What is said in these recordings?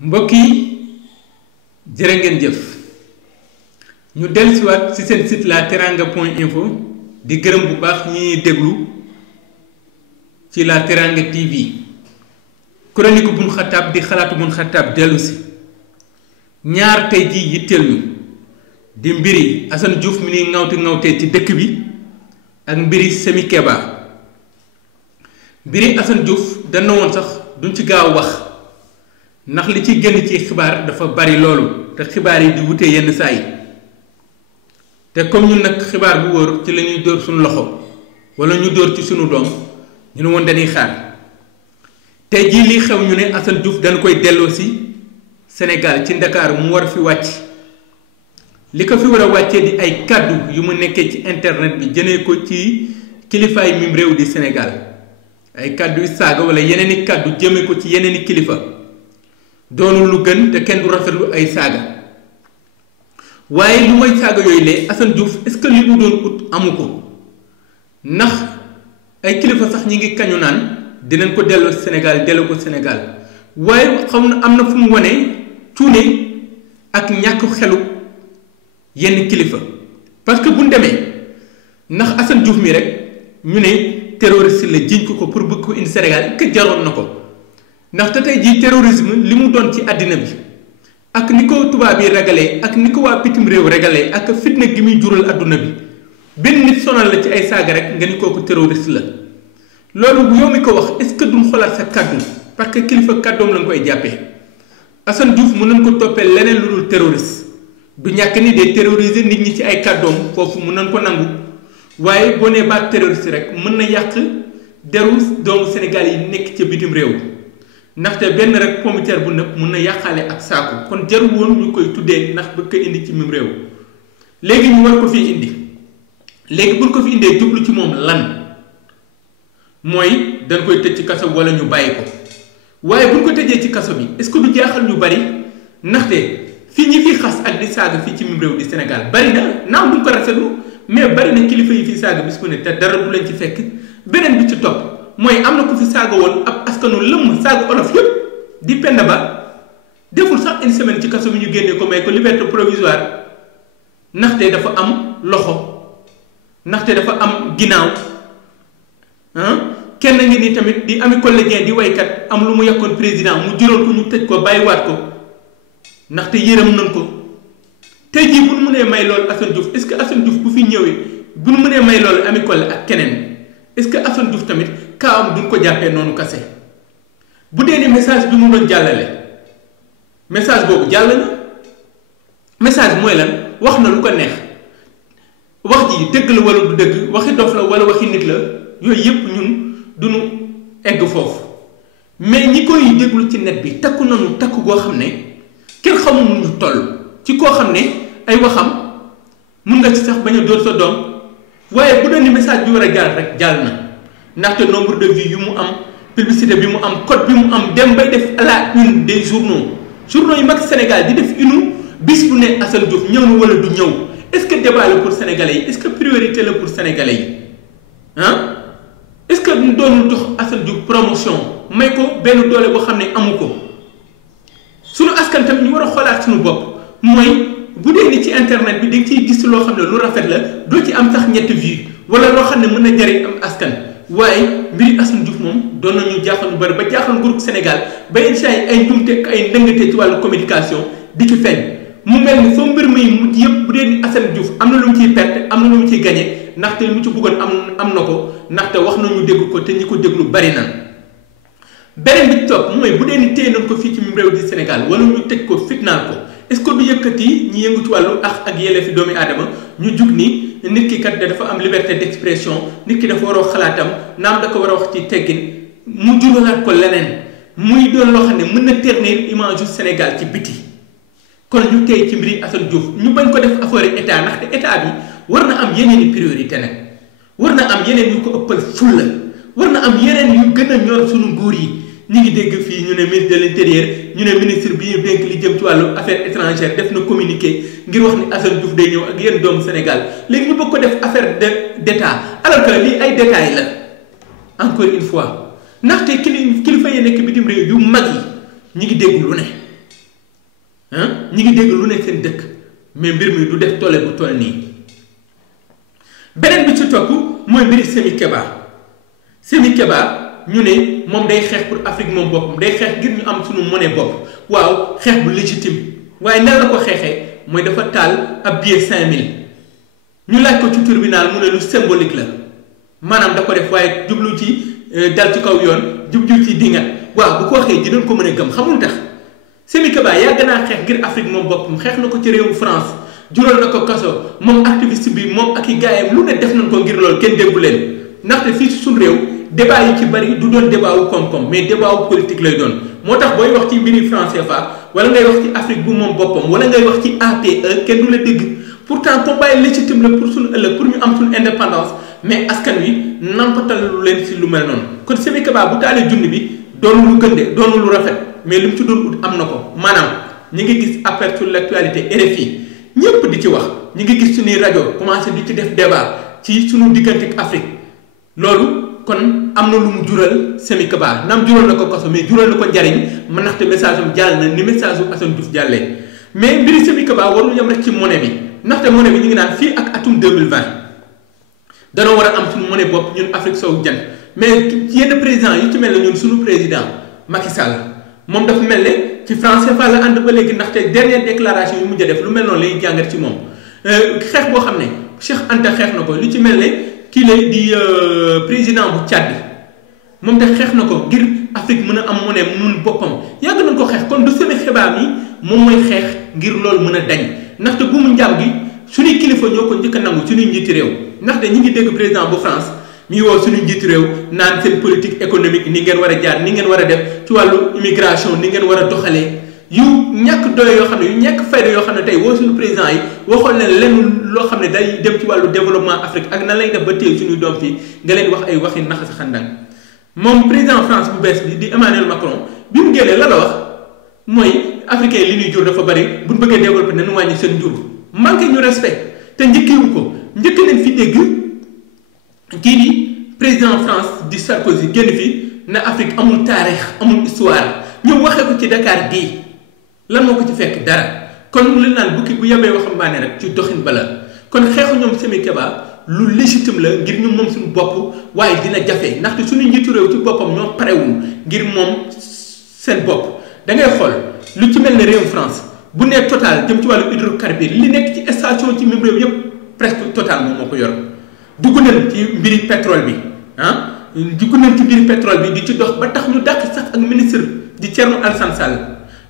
mbokk yi jërë ngeen jëf ñu dellusiwaat ci seen site la teranga point info di gërëm bu baax ñi déglu ci la teranga TV chronique Bun Khatab di xalaatu Bun Khatab dellu si ñaar tey jii yitteel ñu di mbiri Assane Diouf mi ni ŋawtee ci dëkk bi ak mbiri Semi Keba mbiri Assane Diouf dana woon sax duñ ci gaaw wax ndax li ci génn ci xibaar dafa bari loolu te xibaar yi di wute yenn saa yi te comme ñun nag xibaar bu wóor ci la ñuy dóor suñu loxo wala ñu dóor ci suñu doom ñu ne woon dañuy xaar tey jii lii xew ñu ne Assane Diouf dañ koy delloo si Sénégal ci Ndakaaru mu war fi wàcc li ko fi war a wàccee di ay kàddu yu mu nekkee ci internet bi jënee ko ci kilifaay mim réew di Sénégal ay kàddu yu saaga wala yeneen i kàddu jëmee ko ci yeneen i kilifa doonul lu gën te kenn du rafetlu ay saaga waaye lu mooy saaga yooyu lee Assane Diouf est-ce que li mu doon ut amu ko ndax ay kilifa sax ñi ngi kañu naan dinañ ko delloo Sénégal delloo ko Sénégal waaye xam na am na fu mu wane cuune ak ñàkk xelu yenn kilifa parce que bu ñu demee ndax Assane Diouf mi rek ñu ne terroriste la jiñ ko pour bëgg ko indi Sénégal que jaroon na ko ndaxte tey jii terrorisme li mu doon ci àddina bi ak ni ko tubaab yi ragalee ak ni ko waa bitim réew ragalee ak fitna gi muy jural àdduna bi benn nit sonal la ci ay saaga rek nga ni kooku terroriste la loolu yow mi ko wax est-ce que duñ xoolaat sa kàddu parce que kilifa kàddoom la nga koy jàppee Assane Diouf mën nañ ko toppee leneen lu dul terroriste du ñàkk ni day terroriser nit ñi ci ay kàddoom foofu mën nañ ko nangu waaye boo nee baat terroriste rek mën na yàq deru doomu Sénégal yi nekk ca bitim réew ndaxte benn rek pomiteer bu nëpp mën na yàqaale ak saaku kon jarul woon ñu koy tuddee ndax bëgg ko indi ci mim réew léegi ñu war ko fi indi léegi buñ ko fi indee jublu ci moom lan mooy dañ koy tëj ci kaso wala ñu bàyyi ko waaye buñ ko tëjee ci kaso bi est-ce que du jaaxal ñu bari ndaxte fii ñi fi xas ak di saaga fii ci mim réew di Sénégal bari na naam duñ ko rafetlu mais bari na kilifa yi fi saaga bis ku ne te dara du leen ci fekk beneen bi ci topp mooy am na ku fi saaga woon ab askanu lëmm saaga olof yëpp di Penda Ba deful sax une semaine ci kaso bi ñu génnee ko may ko liberté provisoire ndaxte dafa am loxo ndaxte dafa am ginnaaw kenn ngi ni tamit di ami collégien di waykat am lu mu yàkkoon président mu jural ko ñu tëj ko bàyyiwaat ko ndaxte yërëm nañ ko tey jii bu nu mënee may loolu Assane Diouf est-ce que Assane Diouf bu fi ñëwee bu nu mënee may loolu ami collé ak keneen est-ce que Assane Diouf tamit kaawam duñ ko jàppee noonu kase bu dee ni message bi mu doon jàllale message boobu jàll na message mooy lan wax na lu ko neex wax ji dëgg la wala du dëgg waxi dof la wala waxi nit la yooyu yépp ñun duñu egg foofu mais ñi koy déglu ci net bi takku nañu takku goo xam ne kenn xamul nu ñu toll ci koo xam ne ay waxam mun nga ci sax bañ a dóor sa doom waaye bu doon ni message bi war a jàll rek jàll na ndaxte nombre de vues yu mu am publicité bi mu am code bi mu am dem bay def à la une des journaux yu mag Sénégal di def une bis bu ne Assane Diouf ñëw na wala du ñëw est-ce que débat la pour sénégalais yi est-ce que priorité la pour sénégalais yi est-ce que ñu doon jox Assane Diouf promotion may ko benn doole boo xam ne amu ko suñu askan tamit ñu war a xoolaat suñu bopp mooy bu dee ni ci internet bi da nga ciy gis loo xam ne lu rafet la doo ci am sax ñetti vues wala loo xam ne mën na jariñ am askan waaye mbiri Assane Diouf moom doon nañu jaaxal lu bari ba jaaxal nguurug Sénégal ba yenn saa yi ay njumte ay ndëngate ci wàllu communication di ci feeñ mu mel ni foo mbir muy mujj yëpp bu dee ni Assane Diouf am na lu mu ciy perte am na lu mu ciy gagné ndaxte lu mu ci bëggoon am na ko ndaxte wax nañu dégg ko te ñi ko déglu bari na beneen bi ci topp mooy bu dee ni téye nañ ko fii ci réew di Sénégal wala ñu tëj ko fitnaal ko est-ce que du yëkkati ñi yëngu ci wàllu ak yelleefi doomi aadama ñu jug ni nit ki kat dafa am liberté d'expression nit ki dafa war a wax xalaatam naam da ko war a wax ci teggin mu juralaat ko leneen muy doon loo xam ne mën na ternir image yu Sénégal ci biti kon ñu tey ci mbiri Assane Diouf ñu bañ ko def affaire état ndaxte état bi war na am yeneen i priorité nag war na am yeneen yu ko ëppal fulla war na am yeneen yu gën a ñor suñu nguur yi ñu ngi dégg fii ñu ne ministre de l'intérieur ñu ne ministre bi ñu dénk li jëm ci wàllu affaires étrangères def na communiqué ngir wax ni Assane Diouf day ñëw ak yenn doomu Sénégal léegi ñu bëgg ko def affaire d'état alors que lii ay détails la encore une fois ndaxte kilifa yi nekk bitim réew yu mag yi ñu ngi dégg lu ne ñi ngi dégg lu ne seen dëkk mais mbir mi du def tolle bu toll nii. beneen bi ci topp mooy mbiri Semi Keba ñu ne moom day xeex pour Afrique moom boppam day xeex ngir ñu am suñu monnaie bopp waaw xeex bu légitime waaye nan la ko xeexee mooy dafa taal ab billet 5000 ñu laaj ko ci tribunal mu ne lu symbolique la maanaam da ko def waaye jublu ci dal ci kaw yoon jublu ci dingat waaw bu ko waxee dinañ ko mën a gëm xamul tax Semi Keba yàgg naa xeex ngir Afrique moom boppam xeex na ko ci réewu France jural na ko kaso moom activiste bi moom ak i gaayam lu ne def nañ ko ngir loolu kenn déggu leen ndaxte fii ci suñu réew débat yi ci bari du doon débat wu koom-koom mais débat wu politique lay doon moo tax booy wax ci mbiri franc CFA wala ngay wax ci Afrique bu moom boppam wala ngay wax ci APE kenn du la dégg pourtant combat légitime la pour suñu ëllëg pour ñu am suñu indépendance mais askan wi nampatal lu leen si lu mel noonu kon Semi Keba bu taalee junni bi doonu lu gën de doonu lu rafet mais li mu ci doon ut am na ko maanaam ñi ngi gis appel sur l'actualité RFI ñëpp di ci wax ñi ngi gis suñuy rajo commencé di ci def débat ci suñu diggante ak Afrique loolu kon am na lu mu jural Semi Keba naam jural na ko kaso mais jural na ko njariñ ma ndaxte message am jàll na ni message bu Assane Diouf jàllee mais mbiri Semi Keba warul yem rek ci monnaie bi ndaxte monnaie bi ñu ngi naan fii ak atum 2020 danoo war a am suñu monnaie bopp ñun Afrique sowu jant mais yenn président yu ci mel ne ñun suñu président Macky Sall moom dafa mel ne ci franc CFA la ànd ba léegi ndaxte dernière déclaration yu mujj a def lu mel noonu lay jàngat ci moom xeex boo xam ne Cheikh Anta xeex na ko lu ci mel ne kii lay di président bu Tchad moom te xeex na ko ngir Afrique mën a am monnaie mun boppam yàgg nañ ko xeex kon du Semi Keba mi moom mooy xeex ngir loolu mën a dañ ndaxte bu mu njaam gi suñuy kilifa ñoo ko njëkk a nangu suñuy njiiti réew ndaxte ñi ngi dégg président bu France mi woo suñu njiitu réew naan seen politique économique ni ngeen war a jaar ni ngeen war a def ci wàllu immigration ni ngeen war a doxalee yu ñàkk doole yoo xam ne yu ñàkk fayda yoo xam ne tey woo suñu président yi waxoon leen lenn loo xam ne day dem ci wàllu développement Afrique ak nan lay def ba téye suñuy doom fii nga leen wax ay waxi naxa sa xandang moom président France bu bees bi di Emmanuel Macron bi mu génnee la wax mooy africain li ñuy jur dafa bari buñ bëggee développer nañu wàññi seen jur manqué ñu respect te njëkkiwu ko njëkk nañ fi dégg kii di président France di Sarkozy génn fi na Afrique amul taarix amul histoire ñëw waxee ko ci Dakar gii lan moo ko ci fekk dara kon li naan bukki bu yabee waxambaane rek ci doxin bala kon xeexu ñoom Semi Keba lu légitime la ngir ñu moom suñu bopp waaye dina jafe ndaxte suñu njiitu réew ci boppam ñoo parewul ngir moom seen bopp da ngay xool lu ci mel ne réew France bu nee Total jëm ci wàllu hydrocarbure li nekk ci station ci même réew yépp presque Total moom moo ko yor dugg nañ ci mbiri pétrole bi dugg nañ ci mbiri pétrole bi di ci dox ba tax ñu dàq sax ak ministre di Thierno Alassane Sall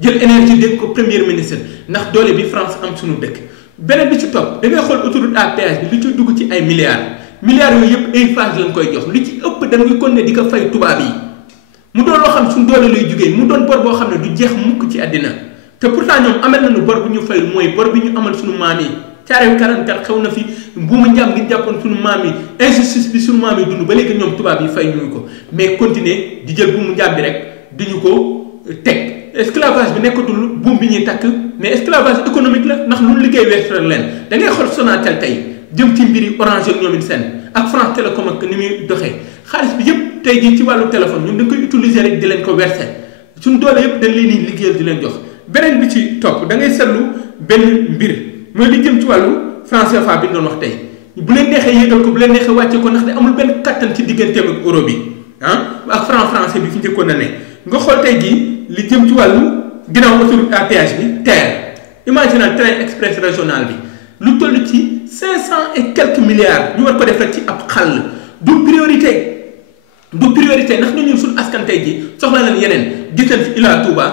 jël énergie dégg ko premier ministre ndax doole bi France am suñu dëkk beneen bi ci topp da ngay xool autoroute à péage bi lu ci dugg ci ay milliards yooyu yëpp ay phase lañ koy jox lu ci ëpp da nga kon ne di ko fay tubaab yi mu doon loo xam suñu doole lay jugee mu doon bor boo xam ne du jeex mukk ci àddina te pourtant ñoom amal nañu bor bu ñu fay mooy bor bi ñu amal suñu maam yi caarew 44 xew na fi buuma njaam gi jàppoon suñu maam yi injustice bi suñu maam yi dund ba léegi ñoom tubaab yi fay ñu ko mais continuer di jël buumu njaam bi rek duñu ko teg esclavage bi nekkatul buum bi ñuy takk mais esclavage économique la ndax lu liggéey weesu leen da ngay xool Sonatel tey jëm ci mbiri Orange ak ñoom it seen ak France Télécom ak ni muy doxee xaalis bi yëpp tey jii ci wàllu téléphone ñun dañ koy utiliser rek di leen ko verser suñu doole yëpp dañ leen di liggéeyal di leen jox beneen bi ci topp da ngay seetlu benn mbir mooy li jëm ci wàllu franc CFA bi ñu doon wax tey bu leen neexee yéegal ko bu leen neexee wàcce ko ndax de amul benn kattan ci digganteem ak euro bi ak franc français bi fi njëkkoon na ne nga xool tey jii li jëm ci wàllu ginnaaw autoroute à péage bi TER imaginal train express régional bi lu toll ci 500 et quelques milliards ñu war ko def rek ci ab xàll du priorité ndax ñun suñu askan tey jii soxla nañ yeneen gis nañ fi Ila Touba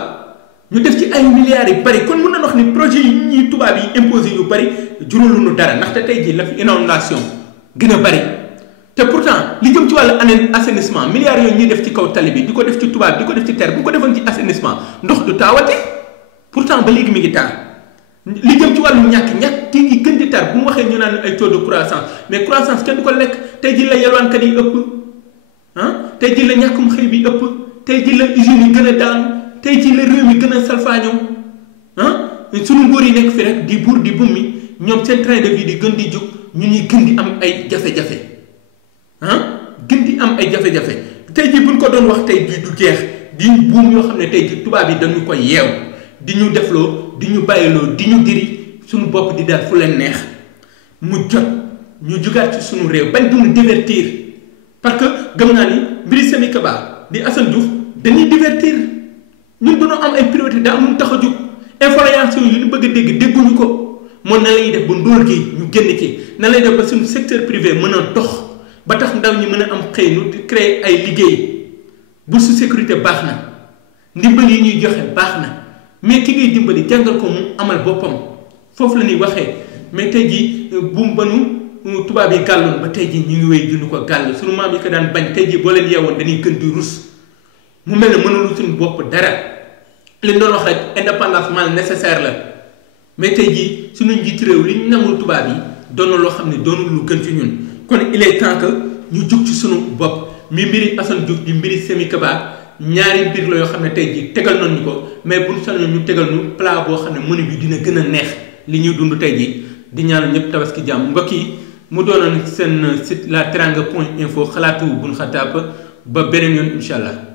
ñu def ci ay milliards yu bari kon mën nañ wax ni projet yi ñuy tubaab yi imposé yu bari juraluñu dara ndaxte tey jii la fi inondation gën a bari te pourtant li jëm ci wàllu assainissement milliards yooyu ñuy def ci kaw tali bi di ko def ci tubaab di ko def ci terre bu ko defoon ci assainissement ndox du taawate pourtant ba léegi mi ngi taa li jëm ci wàllu ñàkk yi gën di tar bu mu waxee ñu naan ay taux de croissance mais croissance kenn du ko lekk tey jii la yalwaankat yi ëpp tey jii la ñàkkum xëy bi ëpp tey jii la usines yi gën a daanu tey jii la réew mi gën a salfaañoo suñu nguur yi nekk fi rek di buur di bummi ñoom seen train de vie di gën di jóg ñu ñuy gën di am ay jafe-jafe gën di am ay jafe-jafe tey jii buñ ko doon wax tey du jeex di buum yoo xam ne tey jii tubaab yi dañu ko yeew di ñu defloo di ñu bàyyiloo di ñu diri suñu bopp di daal fu leen neex mu jot ñu jugaat ci suñu réew bañ duñu divertir parce que gëm naa ni mbiri Semi Kaba di Assane Diouf dañuy divertir ñun dañoo am ay priorité daa am lu tax a jóg information yu ñu bëgg a dégg dégguñu ko moom na lay def ba ndóol gi ñu génn ci na lay def ba suñu secteur privé mën a dox ba tax ndaw ñi mën a am xëy nu di créer ay liggéey bourse sécurité baax na ndimbal yi ñuy joxe baax na mais ki ngay dimbali jàngal ko mu amal boppam foofu la ñuy waxee mais tey jii bu banu tubaab yi gàlloon ba tey jii ñu ngi wéy dund ko gàll suñu maam yi ko daan bañ tey jii boo leen yeewoon dañuy gën di rus mu mel ne mënulu suñu bopp dara li doon wax rek indépendance mal nécessaire la mais tey jii suñu njiit réew li ñu nangul tubaab yi doon na loo xam ne doonul lu gën ci ñun kon il est temps que ñu jug ci suñu bopp mi mbiri Assane Diouf di mbiri Semi Kaba ñaari mbir la yoo xam ne tey jii tegal nañ ñu ko mais buñ sañoon ñu tegal ñu plat boo xam ne menu bi dina gën a neex li ñuy dund tey jii di ñaanal ñëpp tabaski jàmm mbokk yi mu doonoon seen site la teranga point info xalaatu buñ xataab ba beneen yoon incha allah.